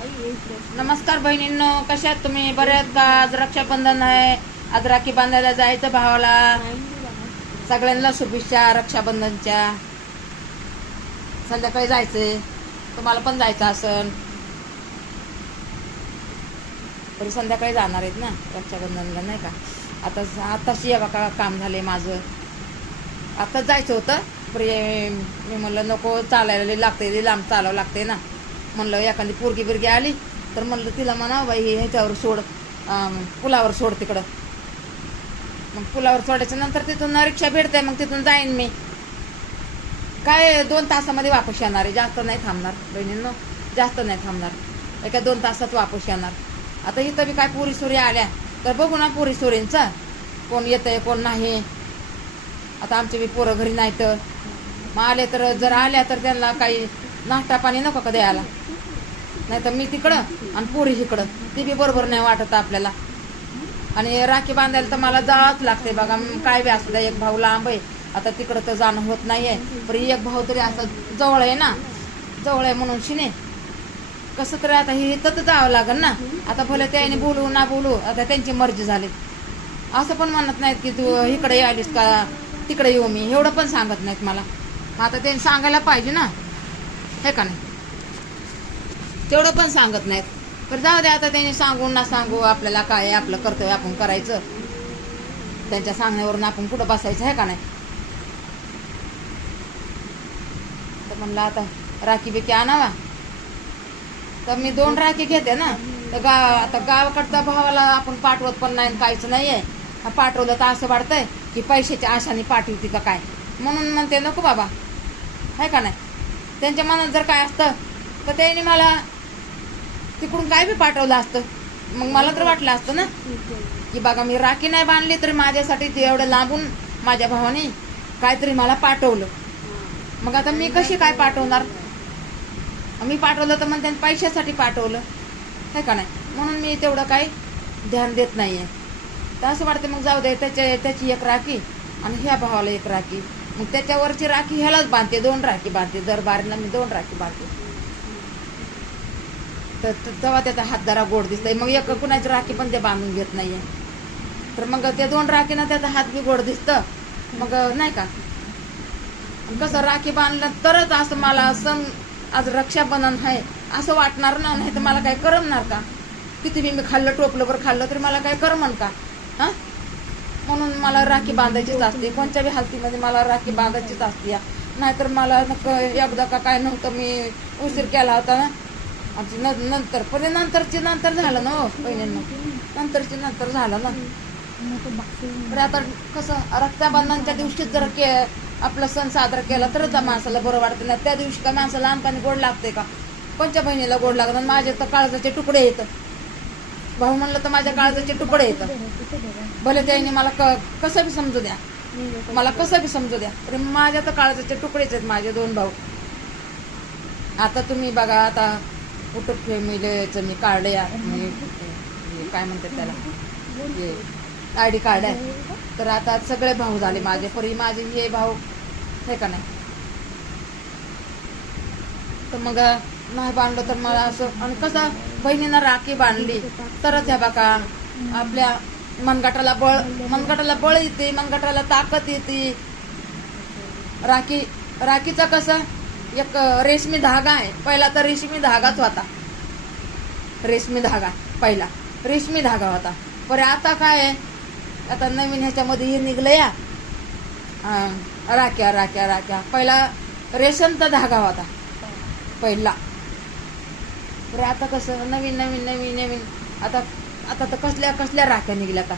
नमस्कार बहिणींनो, कशा आहात तुम्ही? बरे आहेत का? आज रक्षाबंधन आहे, आज राखी बांधायला जायचं भावाला. सगळ्यांना शुभेच्छा रक्षाबंधनच्या. संध्याकाळी जायचंय, तुम्हाला पण जायचं असन तरी संध्याकाळी जाणार आहेत ना रक्षाबंधनला, नाही का? आताशी बघा काम झाले माझं. आताच जायचं होतं मी म्हणलं नको, चालायला लागते, लांब चालावं लागते ना. म्हणलं एखादी पोरगी बिरगी आली तर म्हणलं तिला म्हणा बाई ह्याच्यावर सोड, पुलावर सोड तिकडं. मग पुलावर सोडायच्या नंतर तिथून रिक्षा भेटते, मग तिथून जाईन मी. काय 2 तासामध्ये वापस येणार आहे, जास्त नाही थांबणार बहिणींनो, जास्त नाही थांबणार. एका 2 तासात वापस येणार. आता इथं बी काय पोरी सोरी आल्या तर बघू ना पोरी सोरींचं कोण येतंय कोण नाही. आता आमचे बी पोरं घरी नाही तर मग आले तर जर आल्या तर त्यांना काही नाश्ता पाणी नको का द्यायला, नाही तर मी तिकडं आणि पोरी इकडं, ती बी बरोबर नाही वाटत आपल्याला. आणि राखी बांधायला तर मला जावंच लागते बघा, काय बी असू द्या. एक भाऊ लांब आहे, आता तिकडं तर जाणं होत नाहीये, पण एक भाऊ तरी असं जवळ आहे ना, जवळ आहे म्हणून शिने कसं तरी आता हे तर जावं लागेल ना. आता भले त्याने बोलू ना बोलू, आता त्यांची मर्जी झाली. असं पण म्हणत नाहीत की तू इकडे आलीस का तिकडे येऊ मी, एवढं पण सांगत नाहीत मला. आता त्यांनी सांगायला पाहिजे ना, हे का नाही? तेवढं पण सांगत नाहीत. पण जाऊ दे, आता त्यांनी सांगून ना सांगू, आपल्याला काय आहे, आपलं कर्तव्य आपण करायचं. त्यांच्या सांगण्यावरून आपण कुठं बसायचं, आहे का नाही? तर म्हणलं आता राखी बिकी आणावा, तर मी 2 राखी घेते ना. तर आता गावाकडच्या भावाला आपण पाठवत पण नाही, काहीच नाहीये. पाठवलं तर असं वाटतंय की पैशाच्या आशाने पाठवते का काय, म्हणून म्हणते नको बाबा, आहे का नाही? त्यांच्या मनात जर काय असतं तर त्यांनी मला तिकडून काय बी पाठवलं असतं, मग मला तर वाटलं असतं ना की बघा मी राखी नाही बांधली तरी माझ्यासाठी ते एवढं लांबून माझ्या भावाने काहीतरी मला पाठवलं. मग आता मी कशी काय पाठवणार? मी पाठवलं तर मग त्यांनी पैशासाठी पाठवलं, आहे का नाही? म्हणून मी तेवढं काही ध्यान देत नाहीये. तर असं वाटतं मग जाऊ दे, त्याची एक राखी आणि ह्या भावाला एक राखी, मग त्याच्यावरची राखी ह्यालाच बांधते, 2 राखी बांधते. दर बारीला मी 2 राखी बांधते, तर तेव्हा त्याचा हात जरा गोड दिसतंय. मग एक कुणाची राखी पण ते बांधून घेत नाहीये, तर मग त्या 2 राखीनं त्याचा हात बी गोड दिसतं, मग नाही का? कसं राखी बांधलं तरच असं मला सण, आज रक्षाबंधन आहे असं वाटणार ना, नाही तर मला काय करमणार का? किती बी मी खाल्लं, टोपलं खाल्लं तरी मला काय करमन का? हा, म्हणून मला राखी बांधायचीच असते. कोणत्या बी हालतीमध्ये मला राखी बांधायचीच असते. नाहीतर मला एकदा का काय नव्हतं, मी उशीर केला होता ना नंतर, पण नंतर झालं ना बहिणींना, नंतर झालं ना. पण आता कसं रक्षाबंधनच्या दिवशी जर आपला सण साजरा केला तरच माणसाला बरं वाटतं ना. त्या दिवशी का माणसाला लहानपणी गोड लागते का? कोणत्या बहिणीला गोड लागणार? माझे तर काळजाचे तुकडे येतं. भाऊ म्हणलं तर माझ्या काळजाचे तुकडे येतं. भले त्याने मला कसं बी समजू द्या, मला कसं बी समजू द्या, तरी माझ्या तर काळजाचे तुकडेच आहेत माझे 2 भाऊ. आता तुम्ही बघा, आता कुटुंब फॅमिलीचं मी कार्ड आहे, काय म्हणतात त्याला, ID कार्ड आहे. तर आता सगळे भाऊ झाले माझे, परी माझे हे भाऊ, हे का नाही? तर मग नाही बांधलं तर मला असं. आणि कसं बहिणीनं राखी बांधली तरच ह्या बघा आपल्या मनगटाला बळ येते, मनगटाला ताकद येते. राखीचं कसं एक रेशमी धागा आहे. पहिला तर रेशमी धागाच होता, रेशमी धागा पहिला रेशमी धागा होता. पण आता काय आहे, आता नवीन ह्याच्यामध्ये हे निघलं या राख्या. पहिला रेशमचा धागा होता पहिला. तर आता कसं नवीन आता तर कसल्या राख्या निघल्या का?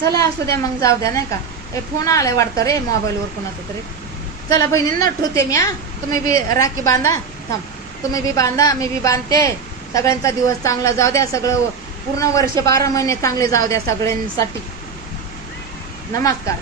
चला असू द्या, मग जाऊ द्या, नाही का? फोन आलाय वाटतं रे मोबाईलवर कोणाचा तरी. चला बहिणींना ठेवते मी. तुम्ही बी राखी बांधा, थांब, तुम्ही बी बांधा, मी बी बांधते. सगळ्यांचा दिवस चांगला जाऊ द्या, सगळं पूर्ण वर्ष 12 महिने चांगले जाऊ द्या सगळ्यांसाठी. नमस्कार.